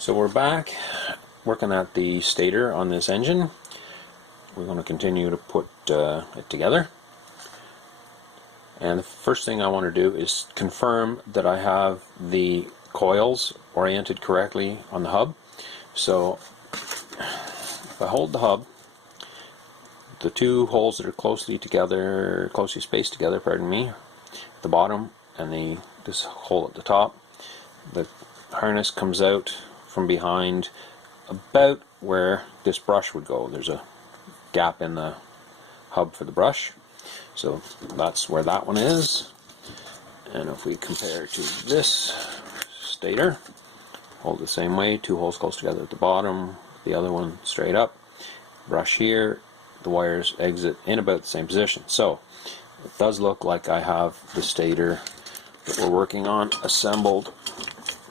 So we're back working at the stator on this engine. We're going to continue to put it together. And the first thing I want to do is confirm that I have the coils oriented correctly on the hub. So if I hold the hub, the two holes that are closely spaced together, pardon me, the bottom and this hole at the top, the harness comes out from behind about where this brush would go. There's a gap in the hub for the brush, so that's where that one is. And if we compare to this stator, hold the same way, two holes close together at the bottom, the other one straight up, brush here, the wires exit in about the same position. So it does look like I have the stator that we're working on assembled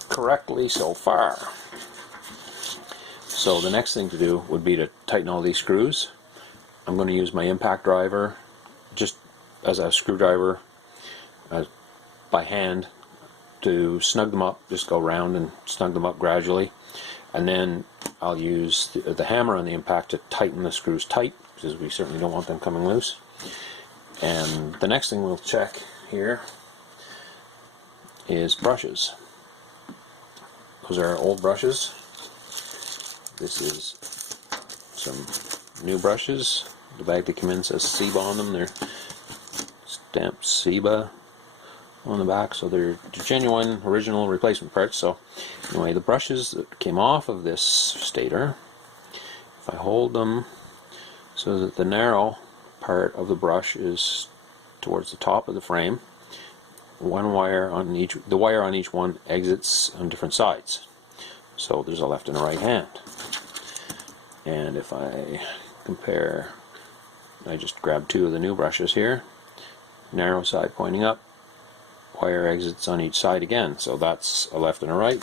correctly so far. So the next thing to do would be to tighten all these screws. I'm going to use my impact driver just as a screwdriver by hand to snug them up. Just go around and snug them up gradually, and then I'll use the hammer on the impact to tighten the screws tight, because we certainly don't want them coming loose. And the next thing we'll check here is brushes. Those are our old brushes. This is some new brushes. The bag that came in says SEBA on them. They're stamped SEBA on the back, so they're genuine, original replacement parts. So anyway, the brushes that came off of this stator, if I hold them so that the narrow part of the brush is towards the top of the frame, the wire on each one exits on different sides. So there's a left and a right hand. And if I compare, I just grab two of the new brushes here, narrow side pointing up, wire exits on each side again. So that's a left and a right.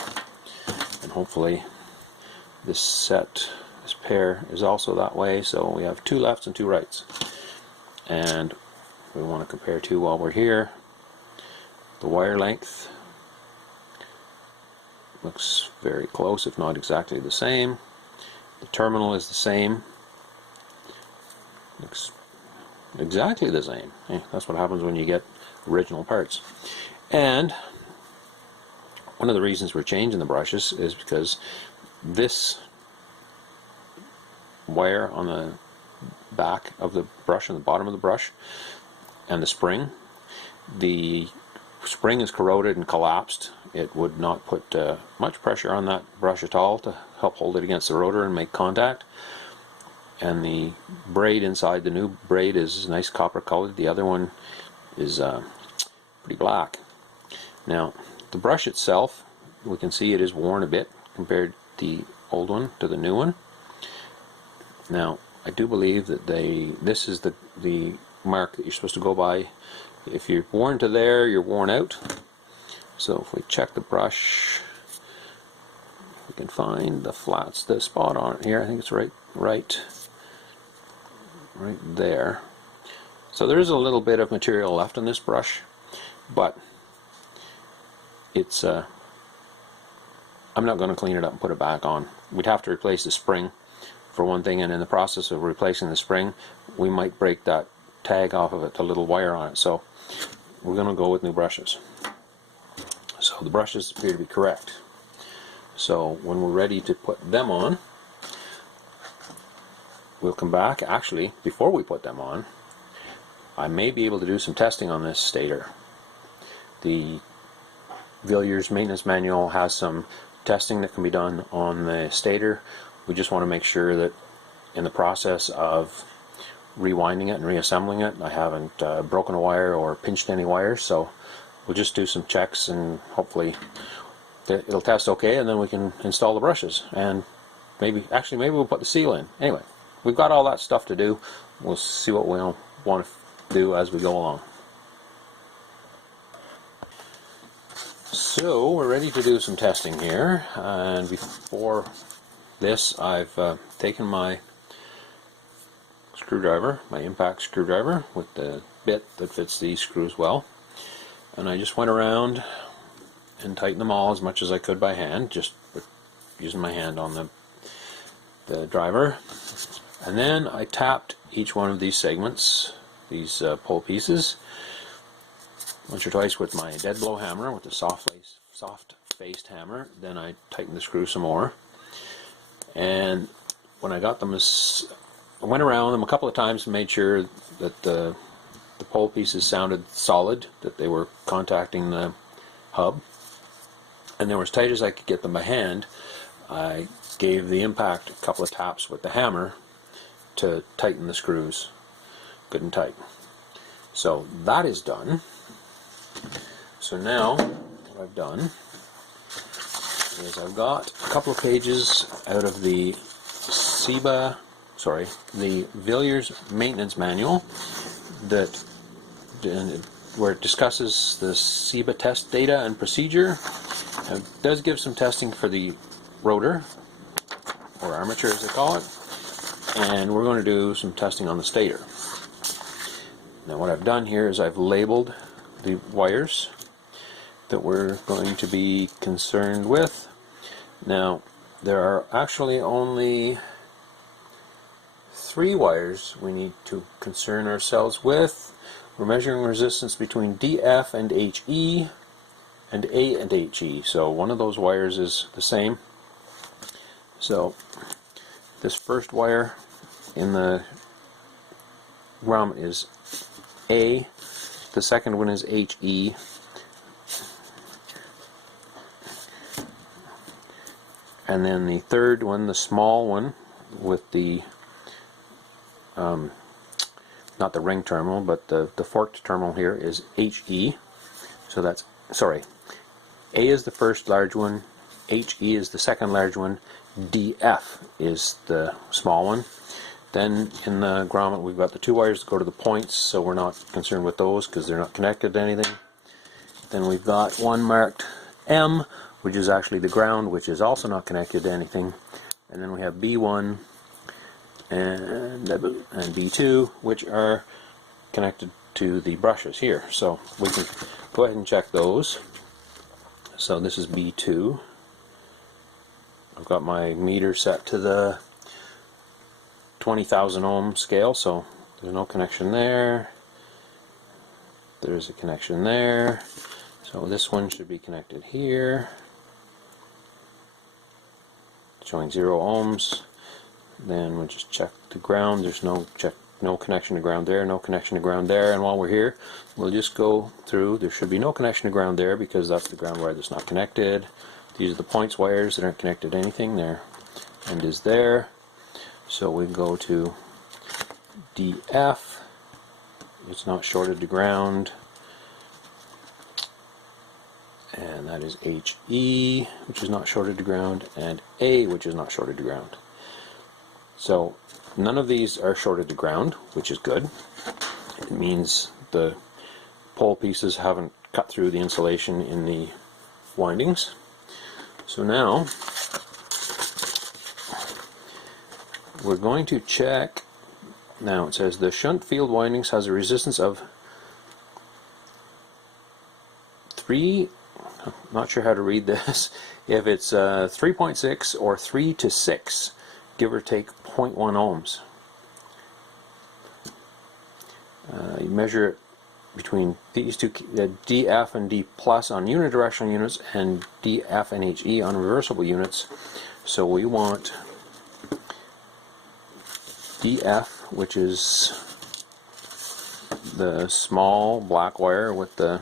And hopefully this pair is also that way. So we have two lefts and two rights. And we want to compare two while we're here. The wire length looks very close, if not exactly the same. The terminal is the same. Looks exactly the same. Hey, that's what happens when you get original parts. And one of the reasons we're changing the brushes is because this wire on the back of the brush and the bottom of the brush and the spring is corroded and collapsed. It would not put much pressure on that brush at all to help hold it against the rotor and make contact. And the braid inside, the new braid, is nice copper colored. The other one is pretty black. Now the brush itself, we can see it is worn a bit compared the old one to the new one. Now I do believe that this is the mark that you're supposed to go by. If you're worn to there, you're worn out. So if we check the brush, we can find the spot on it here. I think it's right there. So there is a little bit of material left on this brush, but it's I'm not going to clean it up and put it back on. We'd have to replace the spring for one thing, and in the process of replacing the spring, we might break that tag off of it, the little wire on it. So we're going to go with new brushes. So the brushes appear to be correct. So when we're ready to put them on, we'll come back. Actually, before we put them on, I may be able to do some testing on this stator. The Villiers maintenance manual has some testing that can be done on the stator. We just want to make sure that in the process of rewinding it and reassembling it, I haven't broken a wire or pinched any wires. So we'll just do some checks, and hopefully it'll test okay, and then we can install the brushes, and maybe we'll put the seal in. Anyway, we've got all that stuff to do. We'll see what we want to do as we go along. So we're ready to do some testing here, and before this I've taken my screwdriver, my impact screwdriver with the bit that fits these screws well, and I just went around and tightened them all as much as I could by hand, just with using my hand on the driver. And then I tapped each one of these segments, these pole pieces, once or twice with my dead blow hammer, with the soft-faced hammer. Then I tightened the screw some more. And when I got them, I went around them a couple of times and made sure that the pole pieces sounded solid, that they were contacting the hub. And they were as tight as I could get them by hand. I gave the impact a couple of taps with the hammer to tighten the screws good and tight. So that is done. So now what I've done is I've got a couple of pages out of the Villiers maintenance manual where it discusses the SEBA test data and procedure. It does give some testing for the rotor, or armature as they call it, and we're going to do some testing on the stator. Now what I've done here is I've labeled the wires that we're going to be concerned with. Now there are actually only 3 wires we need to concern ourselves with. We're measuring resistance between DF and HE and A and HE, so one of those wires is the same. So this first wire in the grommet is A, the second one is HE, and then the third one, the small one with the not the ring terminal, but the forked terminal here, is HE. So that's, sorry, A is the first large one, HE is the second large one, DF is the small one. Then in the grommet we've got the 2 wires that go to the points, so we're not concerned with those because they're not connected to anything. Then we've got one marked M, which is actually the ground, which is also not connected to anything. And then we have B1 and B2, which are connected to the brushes here. So we can go ahead and check those. So this is B2. I've got my meter set to the 20,000 ohm scale, so there's no connection there. There's a connection there. So this one should be connected here, showing 0 ohms. Then we'll just check the ground. There's no connection to ground there, no connection to ground there. And while we're here, we'll just go through. There should be no connection to ground there because that's the ground wire that's not connected. These are the points wires that aren't connected to anything. Their end is there. So we go to DF. It's not shorted to ground. And that is HE, which is not shorted to ground, and A, which is not shorted to ground. So none of these are shorted to ground, which is good. It means the pole pieces haven't cut through the insulation in the windings. So now we're going to check. Now it says the shunt field windings has a resistance of 3, I'm not sure how to read this, if it's 3.6 or 3 to 6, give or take 0.1 ohms. You measure it between these two, DF and D plus on unidirectional units and DF and HE on reversible units. So we want DF, which is the small black wire with the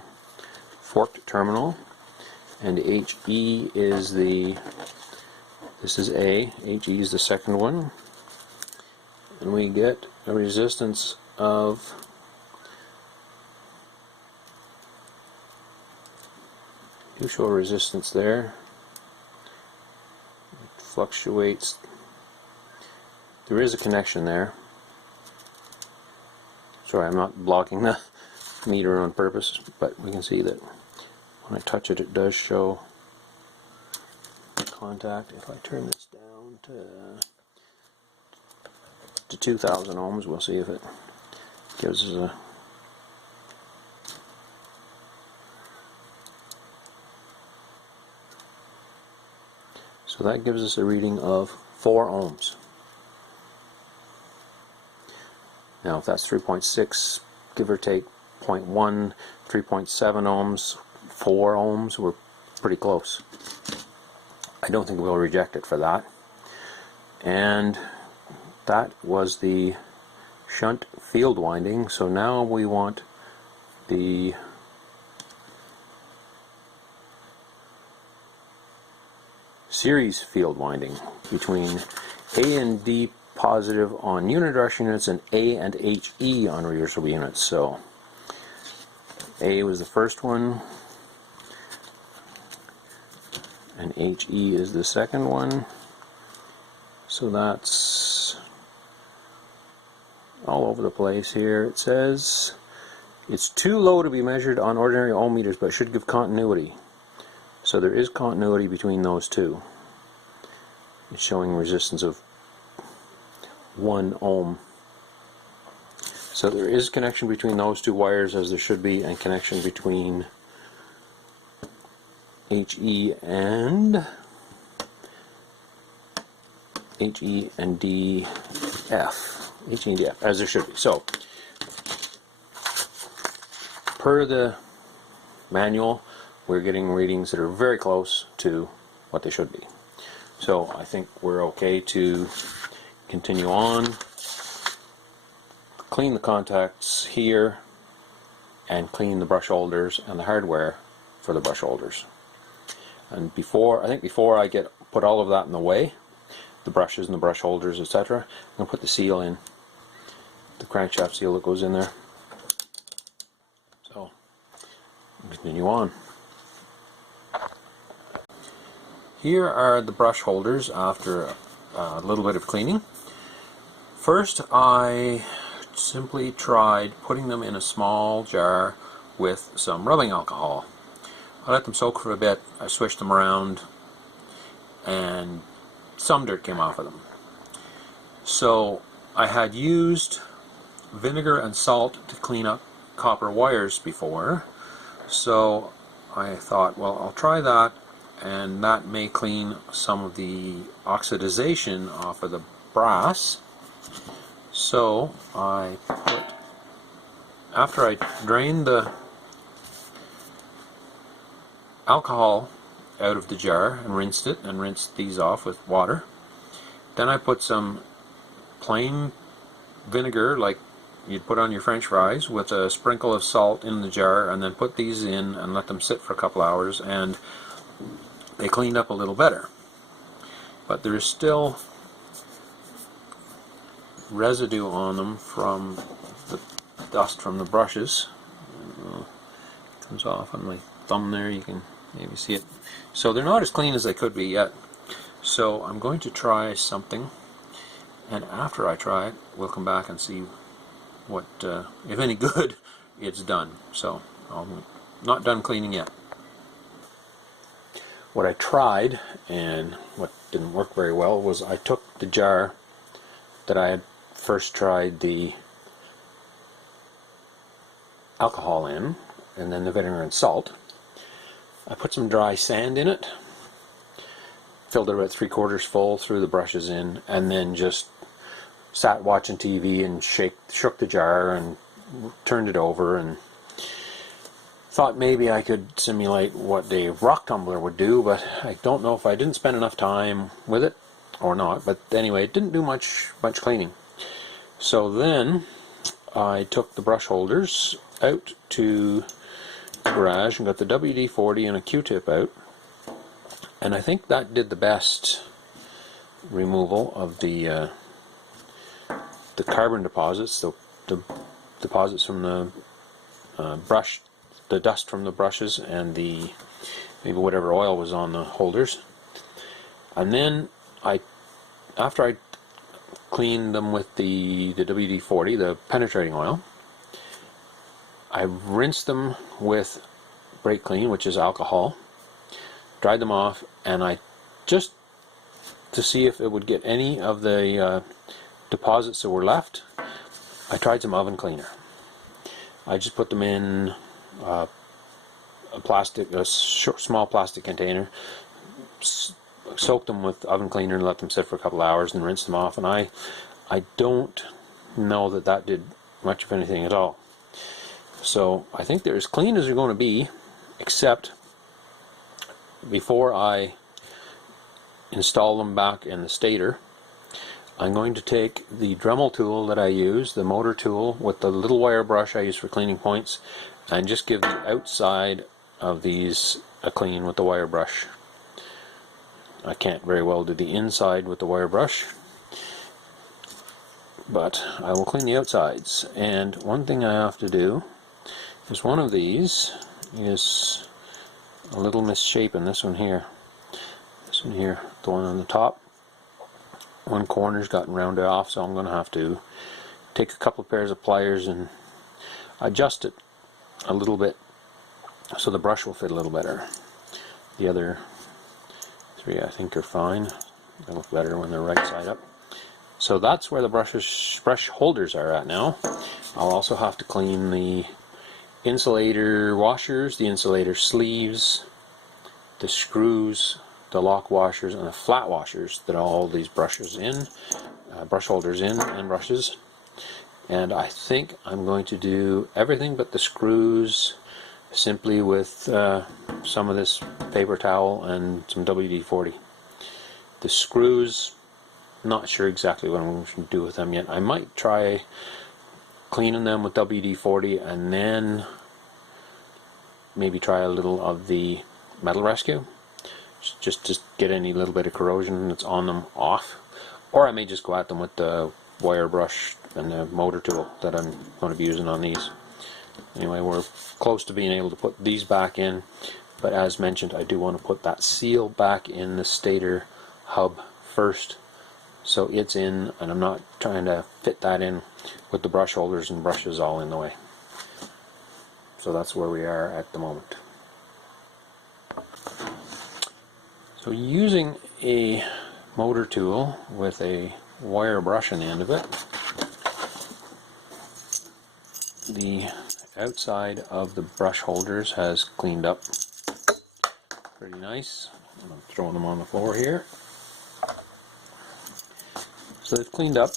forked terminal, and HE is this is A, HE is the second one, and we get a resistance of you show a resistance there. It fluctuates. There is a connection there. Sorry, I'm not blocking the meter on purpose, but we can see that when I touch it, it does show contact. If I turn this down to 2,000 ohms, we'll see if it gives us a So that gives us a reading of 4 ohms. Now if that's 3.6, give or take 0.1, 3.7 ohms, 4 ohms, we're pretty close. I don't think we'll reject it for that. And that was the shunt field winding. So now we want the series field winding between A and D positive on unidirectional units and A and HE on reversible units. So A was the first one and HE is the second one. So that's all over the place here. It says it's too low to be measured on ordinary ohm meters, but should give continuity. So there is continuity between those two. It's showing resistance of 1 ohm. So there is connection between those two wires, as there should be, and connection between HE and DF. HE and DF, as there should be. So, per the manual, we're getting readings that are very close to what they should be. So I think we're okay to continue on, clean the contacts here, and clean the brush holders and the hardware for the brush holders. And before I put all of that in the way, the brushes and the brush holders, etc., I'm going to put the seal in, the crankshaft seal that goes in there. So, continue on. Here are the brush holders after a little bit of cleaning. First, I simply tried putting them in a small jar with some rubbing alcohol. I let them soak for a bit, I swished them around, and some dirt came off of them. So I had used vinegar and salt to clean up copper wires before, so I thought, well, I'll try that, and that may clean some of the oxidization off of the brass. So after I drained the alcohol out of the jar and rinsed it, and rinsed these off with water, then I put some plain vinegar like you'd put on your French fries with a sprinkle of salt in the jar, and then put these in and let them sit for a couple hours, and they cleaned up a little better. But there is still residue on them from the dust from the brushes. It comes off on my thumb there, you can maybe see it. So they're not as clean as they could be yet. So I'm going to try something, and after I try it, we'll come back and see what, if any good, it's done. So I'm not done cleaning yet. What I tried, and what didn't work very well, was I took the jar that I had first tried the alcohol in, and then the vinegar and salt. I put some dry sand in it, filled it about 3/4 full, threw the brushes in, and then just sat watching TV and shook the jar and turned it over, and thought maybe I could simulate what a rock tumbler would do, but I don't know if I didn't spend enough time with it or not. But anyway, it didn't do much cleaning. So then I took the brush holders out to the garage and got the WD-40 and a Q-tip out, and I think that did the best removal of the carbon deposits, the deposits from the brush, the dust from the brushes, and the maybe whatever oil was on the holders. And then after I cleaned them with the WD-40, the penetrating oil, I rinsed them with brake clean, which is alcohol, dried them off, and I just to see if it would get any of the deposits that were left, I tried some oven cleaner. I just put them in a small plastic container, soak them with oven cleaner and let them sit for a couple hours and rinse them off, and I don't know that that did much of anything at all. So I think they're as clean as they're going to be, except before I install them back in the stator, I'm going to take the Dremel tool that I use, the motor tool, with the little wire brush I use for cleaning points, and just give the outside of these a clean with the wire brush. I can't very well do the inside with the wire brush, but I will clean the outsides. And one thing I have to do is, one of these is a little misshapen. This one here, the one on the top, one corner's gotten rounded off, so I'm going to have to take a couple of pairs of pliers and adjust it a little bit so the brush will fit a little better. The other three I think are fine. They look better when they're right side up. So that's where the brush holders are at now. I'll also have to clean the insulator washers, the insulator sleeves, the screws, the lock washers, and the flat washers that all these brushes in, brush holders in, and brushes. And I think I'm going to do everything but the screws simply with some of this paper towel and some WD-40. The screws, not sure exactly what I'm going to do with them yet. I might try cleaning them with WD-40 and then maybe try a little of the Metal Rescue, just to get any little bit of corrosion that's on them off. Or I may just go at them with the wire brush and the motor tool that I'm going to be using on these. Anyway, we're close to being able to put these back in, but as mentioned, I do want to put that seal back in the stator hub first, so it's in, and I'm not trying to fit that in with the brush holders and brushes all in the way. So that's where we are at the moment. So using a motor tool with a wire brush on the end of it, the outside of the brush holders has cleaned up pretty nice. I'm throwing them on the floor here. So they've cleaned up,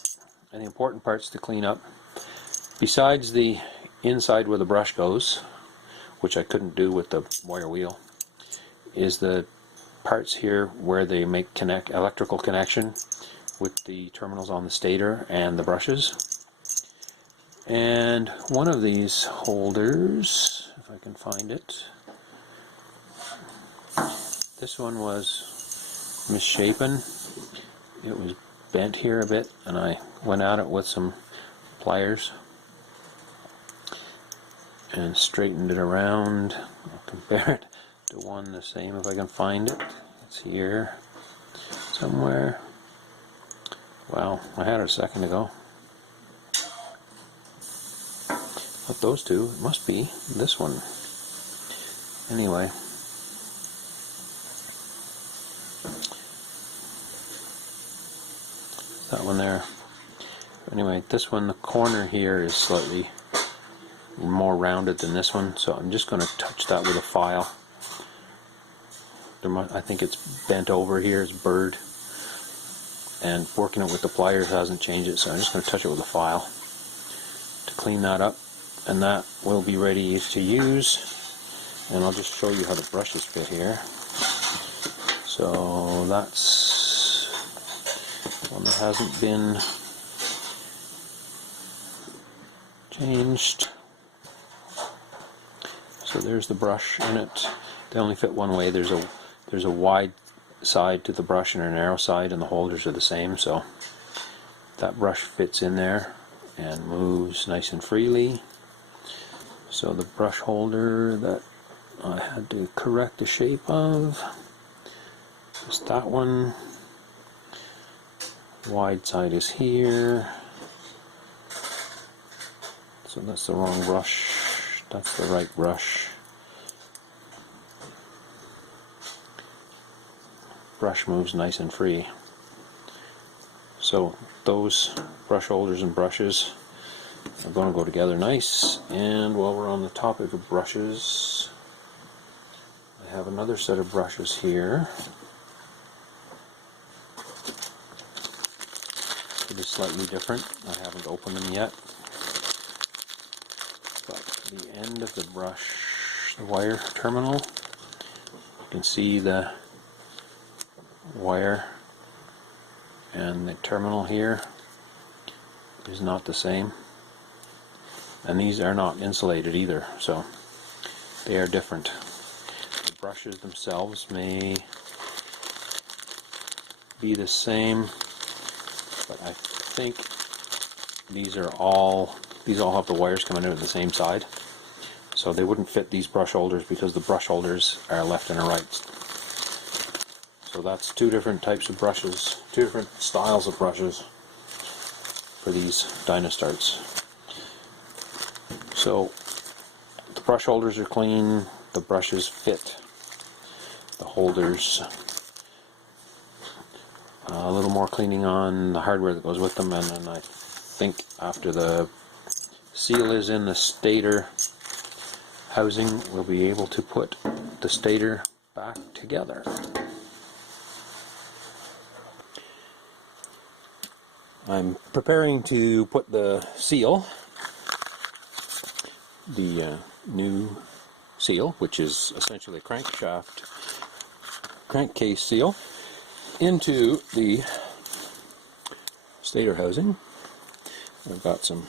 and the important parts to clean up, besides the inside where the brush goes, which I couldn't do with the wire wheel, is the parts here where they make electrical connection with the terminals on the stator and the brushes. And one of these holders, if I can find it, this one was misshapen. It was bent here a bit, and I went at it with some pliers and straightened it around. I'll compare it to one the same if I can find it. It's here somewhere. Wow, I had it a second ago. Not those two, it must be this one. Anyway, that one there. Anyway, this one, the corner here is slightly more rounded than this one, so I'm just going to touch that with a file. I think it's bent over here, it's burred, and working it with the pliers hasn't changed it, so I'm just going to touch it with a file to clean that up, and that will be ready to use. And I'll just show you how the brushes fit here. So that's one that hasn't been changed. So there's the brush in it. They only fit one way. There's a wide side to the brush and a narrow side, and the holders are the same, so that brush fits in there and moves nice and freely. So the brush holder that I had to correct the shape of is that one. Wide side is here. So that's the wrong brush. That's the right brush. Brush moves nice and free. So those brush holders and brushes are going to go together nice. And while we're on the topic of brushes, I have another set of brushes here. is slightly different. I haven't opened them yet. But the end of the brush, the wire terminal, you can see the wire and the terminal here is not the same. And these are not insulated either, so they are different. The brushes themselves may be the same, but I think these all have the wires coming out of the same side, so they wouldn't fit these brush holders because the brush holders are left and right. So that's two different types of brushes, two different styles of brushes for these Dynastarts. So the brush holders are clean, the brushes fit, the holders, a little more cleaning on the hardware that goes with them, and then I think after the seal is in the stator housing, we'll be able to put the stator back together. I'm preparing to put the seal, the new seal, which is essentially a crankshaft crankcase seal, into the stator housing. I've got some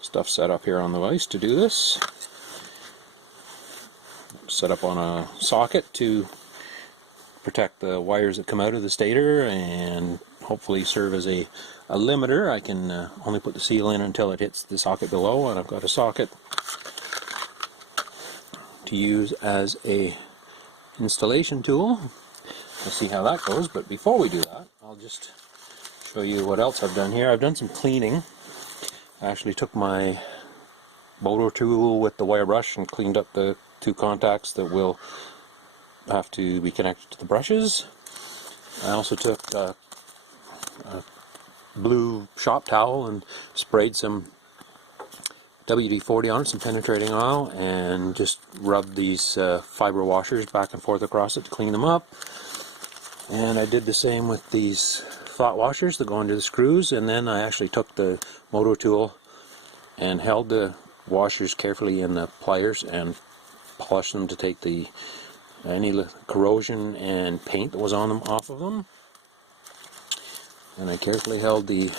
stuff set up here on the vise to do this. Set up on a socket to protect the wires that come out of the stator and hopefully serve as a limiter. I can only put the seal in until it hits the socket below, and I've got a socket to use as a installation tool. We'll see how that goes, but before we do that, I'll just show you what else I've done here. I've done some cleaning. I actually took my motor tool with the wire brush and cleaned up the two contacts that will have to be connected to the brushes. I also took a blue shop towel and sprayed some WD-40 on it, some penetrating oil, and just rubbed these fiber washers back and forth across it to clean them up. And I did the same with these flat washers that go into the screws, and then I actually took the motor tool and held the washers carefully in the pliers and polished them to take any corrosion and paint that was on them off of them. And I carefully held the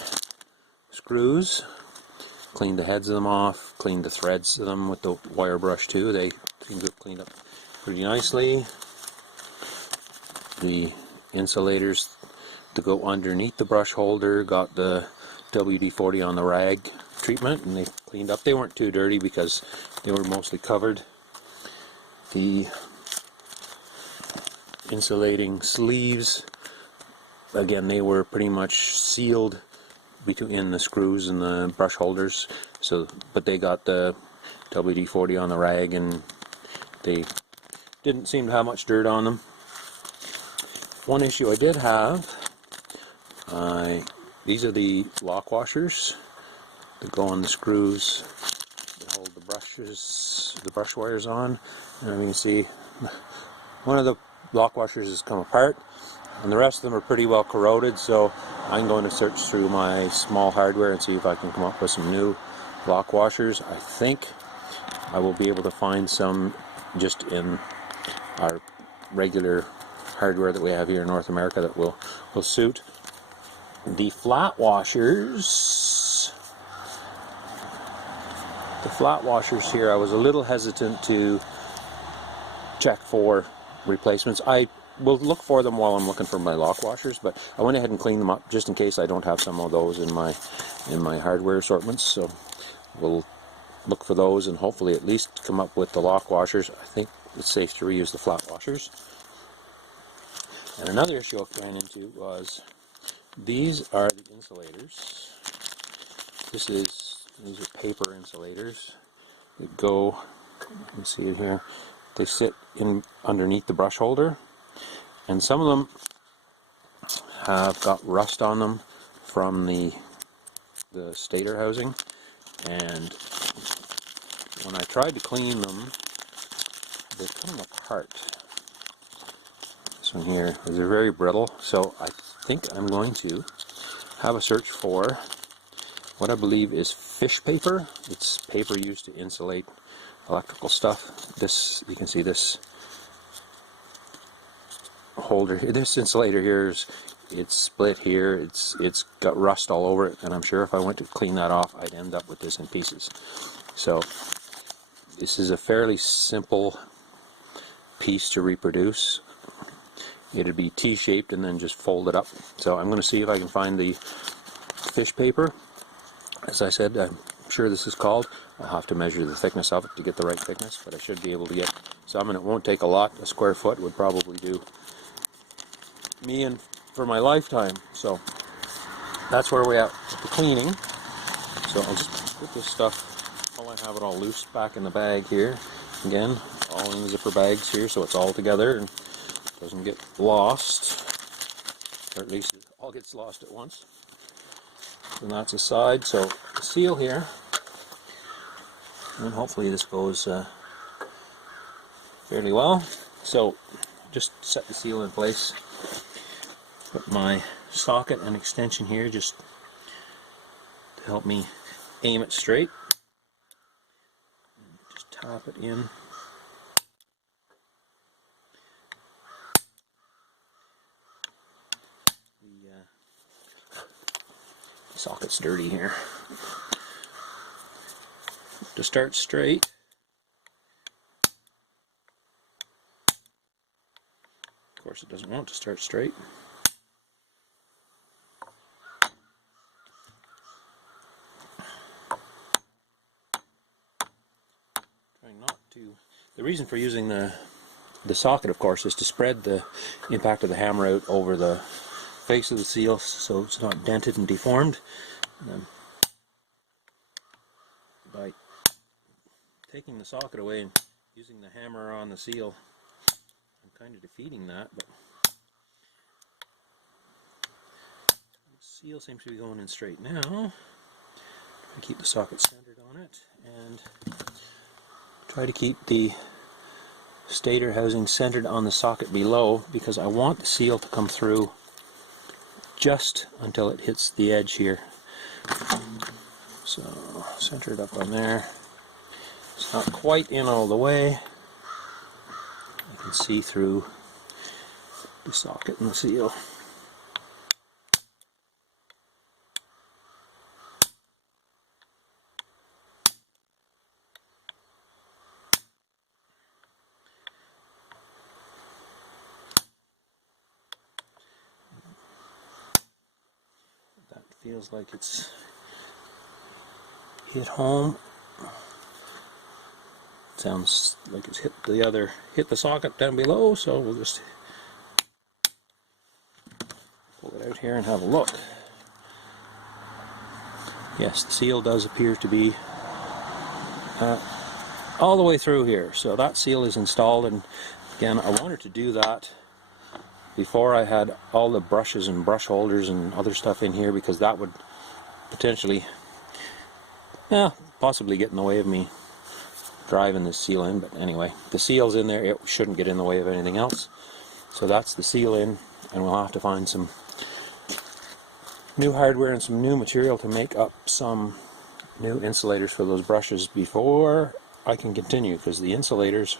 screws, cleaned the heads of them off, cleaned the threads of them with the wire brush too. They cleaned up pretty nicely. The insulators to go underneath the brush holder got the WD-40 on the rag treatment, and they cleaned up. They weren't too dirty because they were mostly covered. The insulating sleeves, again, they were pretty much sealed between the screws and the brush holders, but they got the WD-40 on the rag, and they didn't seem to have much dirt on them. One issue I did have, these are the lock washers that go on the screws that hold the brush wires on. And you can see one of the lock washers has come apart, and the rest of them are pretty well corroded, so I'm going to search through my small hardware and see if I can come up with some new lock washers. I think I will be able to find some just in our regular hardware that we have here in North America that will suit. The flat washers here, I was a little hesitant to check for replacements. I will look for them while I'm looking for my lock washers, but I went ahead and cleaned them up just in case I don't have some of those in my hardware assortments. So we'll look for those and hopefully at least come up with the lock washers. I think it's safe to reuse the flat washers. And another issue I ran into was these are the insulators. These are paper insulators that go, you can see it here, they sit in underneath the brush holder, and some of them have got rust on them from the stator housing, and when I tried to clean them, they're coming apart. This one here is very brittle, so I think I'm going to have a search for what I believe is fish paper. It's paper used to insulate electrical stuff. This, you can see this holder, this insulator here is, it's split here, it's got rust all over it, and I'm sure if I went to clean that off I'd end up with this in pieces. So this is a fairly simple piece to reproduce. It'd be T-shaped and then just folded up. So I'm going to see if I can find the fish paper. As I said, I'm sure this is called. I'll have to measure the thickness of it to get the right thickness, but I should be able to get some, and it won't take a lot. A square foot would probably do me and for my lifetime. So that's where we're at with the cleaning. So I'll just put this stuff, while I have it all loose, back in the bag here. Again, all in zipper bags here, so it's all together and doesn't get lost, or at least it all gets lost at once. And that's aside. So the seal here, and hopefully this goes fairly well. So just set the seal in place. Put my socket and extension here just to help me aim it straight. Just tap it in. The socket's dirty here. To start straight, of course it doesn't want to start straight. Trying not to. The reason for using the socket, of course, is to spread the impact of the hammer out over the face of the seal so it's not dented and deformed. And then by taking the socket away and using the hammer on the seal, I'm kind of defeating that, but the seal seems to be going in straight now. Try to keep the socket centered on it, and try to keep the stator housing centered on the socket below, because I want the seal to come through just until it hits the edge here. So center it up on there. It's not quite in all the way. You can see through the socket and the seal. That feels like it's hit home. Sounds like it's hit the socket down below, so we'll just pull it out here and have a look. Yes, the seal does appear to be all the way through here, so that seal is installed. And again, I wanted to do that before I had all the brushes and brush holders and other stuff in here, because that would potentially, possibly get in the way of me driving this seal in. But anyway, the seal's in there, it shouldn't get in the way of anything else. So that's the seal in, and we'll have to find some new hardware and some new material to make up some new insulators for those brushes before I can continue, because the insulators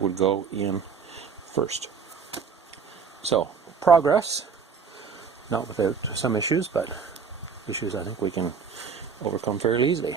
would go in first. So, progress, not without some issues, but issues I think we can overcome fairly easily.